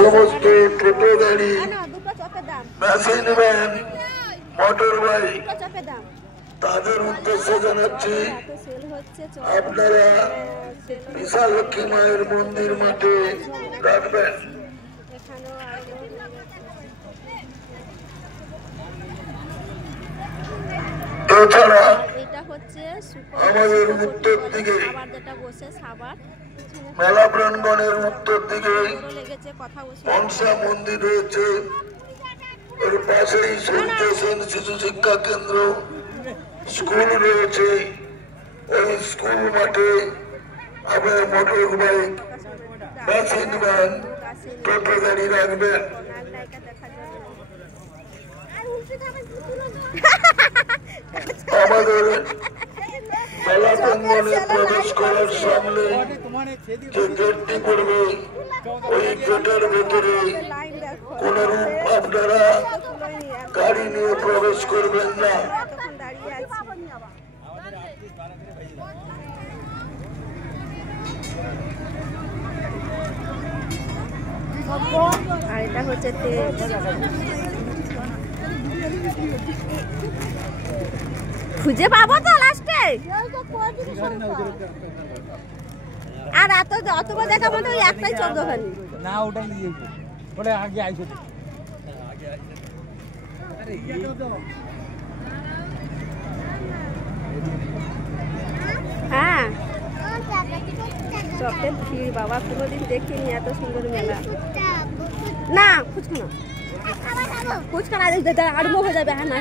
সমস্ত টোটো গাড়ি, machine van, motor bike তাদের উদ্দেশ্যে জানাচ্ছি আপনারা বিশাল লক্ষ্মী মায়ের মন্দির মাঠে রাখবেন। এছাড়া আমাদের উত্তর দিকে মেলা প্রাঙ্গণের উত্তর দিকে মনসা মন্দির রয়েছে, এর পাশেই সূর্য সেন শিশু শিক্ষা কেন্দ্র স্কুল রয়েছে। এই স্কুল মাঠে আপনার মোটর বাইক, মেশিন ভ্যান, টোটো গাড়ি রাখবেন। আমাদের মেলা প্রাঙ্গণে প্রবেশ করার সামনে যে গেটটি পড়বে, ওই গেটের ভেতরে কোনরূপ আপনারা গাড়ি নিয়ে প্রবেশ করবেন না। আর এটা হচ্ছে খুঁজে পাবো তো লাস্টে। আর অতবার দেখা মতো ওই একটাই চোদ্দখানি না, ওটাই নিয়েছে, ওটা আগে আইসো। হ্যাঁ, চপের ভিড় বাবা, কোনোদিন দেখিনি এত সুন্দর মেলা। না ফুচকা না, ফুচকা না আর মুখ হয়ে যাবে। হ্যাঁ না,